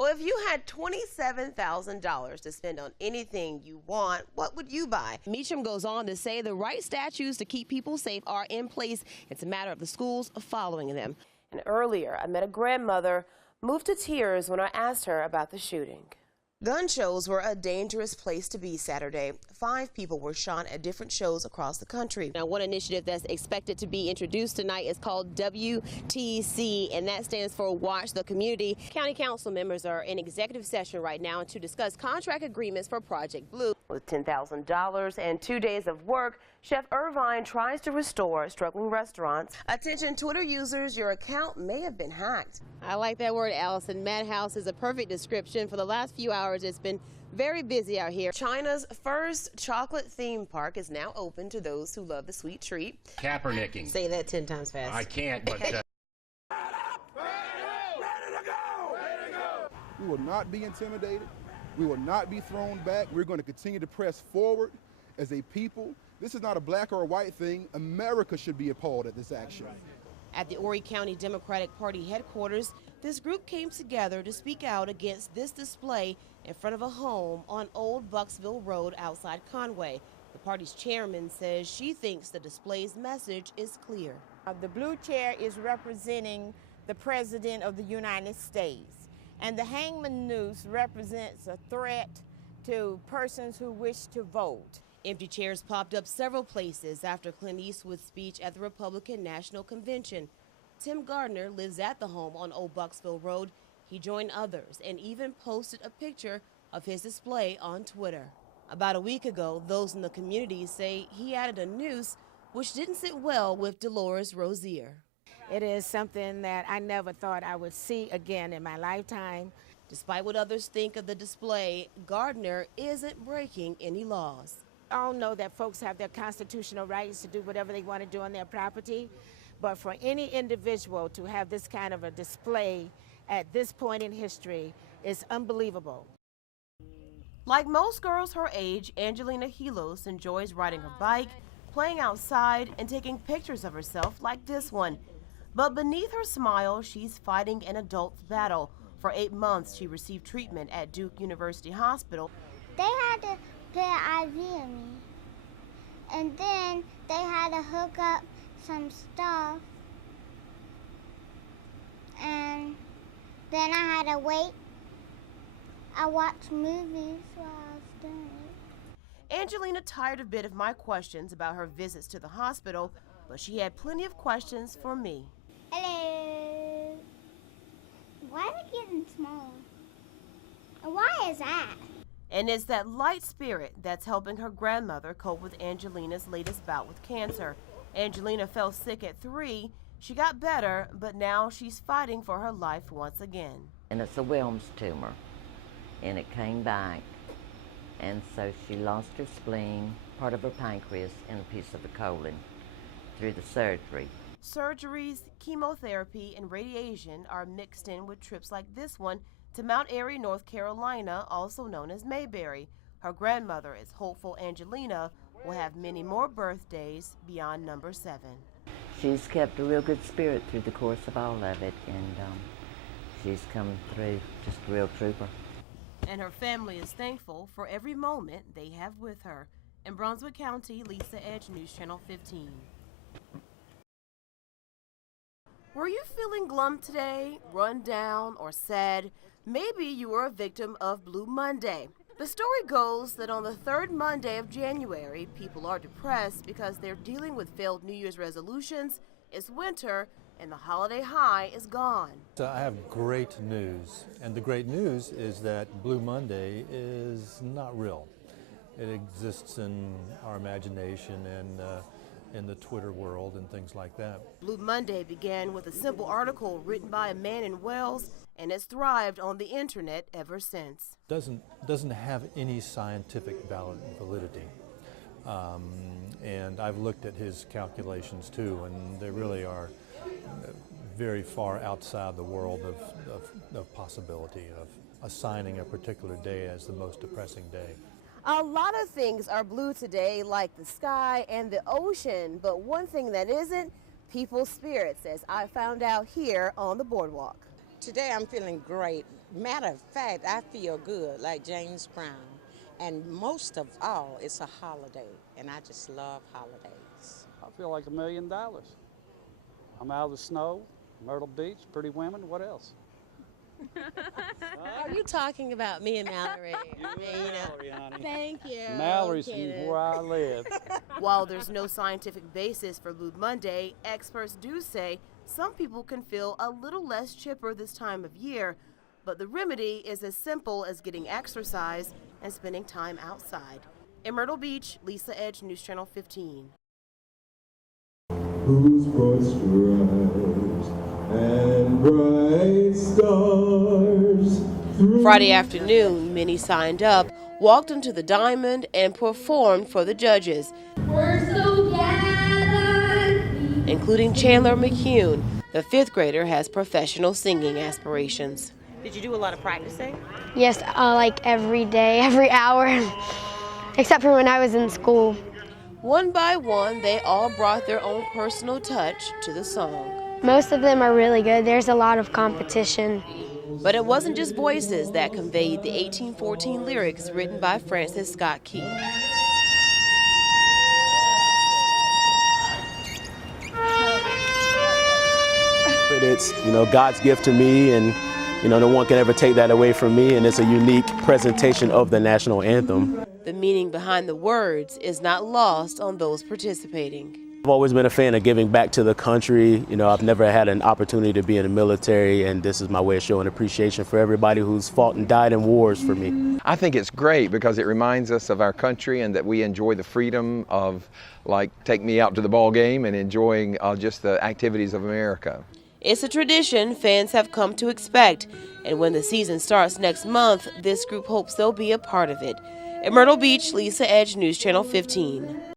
Well, if you had $27,000 to spend on anything you want, what would you buy? Meacham goes on to say the right statutes to keep people safe are in place. It's a matter of the schools following them. And earlier, I met a grandmother moved to tears when I asked her about the shooting. Gun shows were a dangerous place to be Saturday. 5 people were shot at different shows across the country. Now, one initiative that's expected to be introduced tonight is called WTC, and that stands for Watch the Community. County council members are in executive session right now to discuss contract agreements for Project Blue. With $10,000 and 2 days of work, Chef Irvine tries to restore struggling restaurants. Attention Twitter users, your account may have been hacked. I like that word, Allison. Madhouse is a perfect description. For the last few hours, it's been very busy out here. China's first chocolate theme park is now open to those who love the sweet treat. Kaepernicking. Say that 10 times fast. I can't, but... We will not be intimidated. We will not be thrown back. We're going to continue to press forward as a people. This is not a black or a white thing. America should be appalled at this action. At the Horry County Democratic Party headquarters, this group came together to speak out against this display in front of a home on Old Bucksville Road outside Conway. The party's chairman says she thinks the display's message is clear. The blue chair is representing the President of the United States, and the hangman noose represents a threat to persons who wish to vote. Empty chairs popped up several places after Clint Eastwood's speech at the Republican National Convention. Tim Gardner lives at the home on Old Bucksville Road. He joined others and even posted a picture of his display on Twitter. About a week ago, those in the community say he added a noose which didn't sit well with Dolores Rozier. It is something that I never thought I would see again in my lifetime. Despite what others think of the display, Gardner isn't breaking any laws. All know that folks have their constitutional rights to do whatever they want to do on their property, but for any individual to have this kind of a display at this point in history is unbelievable. Like most girls her age, Angelina Helos enjoys riding her bike, playing outside, and taking pictures of herself like this one. But beneath her smile, she's fighting an adult's battle. For 8 months, she received treatment at Duke University Hospital. They had to put an IV in me, and then they had to hook up some stuff, and then I had to wait. I watched movies while I was doing it. Angelina tired a bit of my questions about her visits to the hospital, but she had plenty of questions for me. Hello. Why are they getting smaller? And why is that? And it's that light spirit that's helping her grandmother cope with Angelina's latest bout with cancer. Angelina fell sick at 3. She got better, but now she's fighting for her life once again. And it's a Wilms tumor, and it came back. And so she lost her spleen, part of her pancreas, and a piece of her colon through the surgery. Surgeries, chemotherapy, and radiation are mixed in with trips like this one to Mount Airy, North Carolina, also known as Mayberry. Her grandmother is hopeful Angelina will have many more birthdays beyond number 7. She's kept a real good spirit through the course of all of it, and she's come through just a real trooper. And her family is thankful for every moment they have with her. In Brunswick County, Lisa Edge, News Channel 15. Were you feeling glum today, run down, or sad? Maybe you were a victim of Blue Monday. The story goes that on the 3rd Monday of January, people are depressed because they're dealing with failed New Year's resolutions, it's winter, and the holiday high is gone. So I have great news, and the great news is that Blue Monday is not real. It exists in our imagination and in the Twitter world and things like that. Blue Monday began with a simple article written by a man in Wales, and has thrived on the internet ever since. Doesn't have any scientific validity. And I've looked at his calculations too, and they really are very far outside the world of possibility of assigning a particular day as the most depressing day. A lot of things are blue today, like the sky and the ocean, but one thing that isn't, people's spirits, as I found out here on the boardwalk. Today I'm feeling great. Matter of fact, I feel good like James Brown. And most of all, it's a holiday, and I just love holidays. I feel like $1 million. I'm out of the snow, Myrtle Beach, pretty women, what else? Are you talking about me and Mallory? Mallory, honey. Thank you. Mallory's from Kenneth. where I live. While there's no scientific basis for Blue Monday, experts do say some people can feel a little less chipper this time of year, but the remedy is as simple as getting exercise and spending time outside. In Myrtle Beach, Lisa Edge, News Channel 15. Whose broad stripes and bright stars. Friday afternoon, many signed up, walked into the Diamond, and performed for the judges, including Chandler McCune. The fifth grader has professional singing aspirations. Did you do a lot of practicing? Yes, like every day, every hour, except for when I was in school. One by one, they all brought their own personal touch to the song. Most of them are really good. There's a lot of competition. But it wasn't just voices that conveyed the 1814 lyrics written by Francis Scott Key. It's, God's gift to me, and, no one can ever take that away from me, and it's a unique presentation of the national anthem. The meaning behind the words is not lost on those participating. I've always been a fan of giving back to the country. I've never had an opportunity to be in the military, and this is my way of showing appreciation for everybody who's fought and died in wars for me. I think it's great because it reminds us of our country and that we enjoy the freedom of, take me out to the ball game and enjoying just the activities of America. It's a tradition fans have come to expect, and when the season starts next month, this group hopes they'll be a part of it. In Myrtle Beach, Lisa Edge, News Channel 15.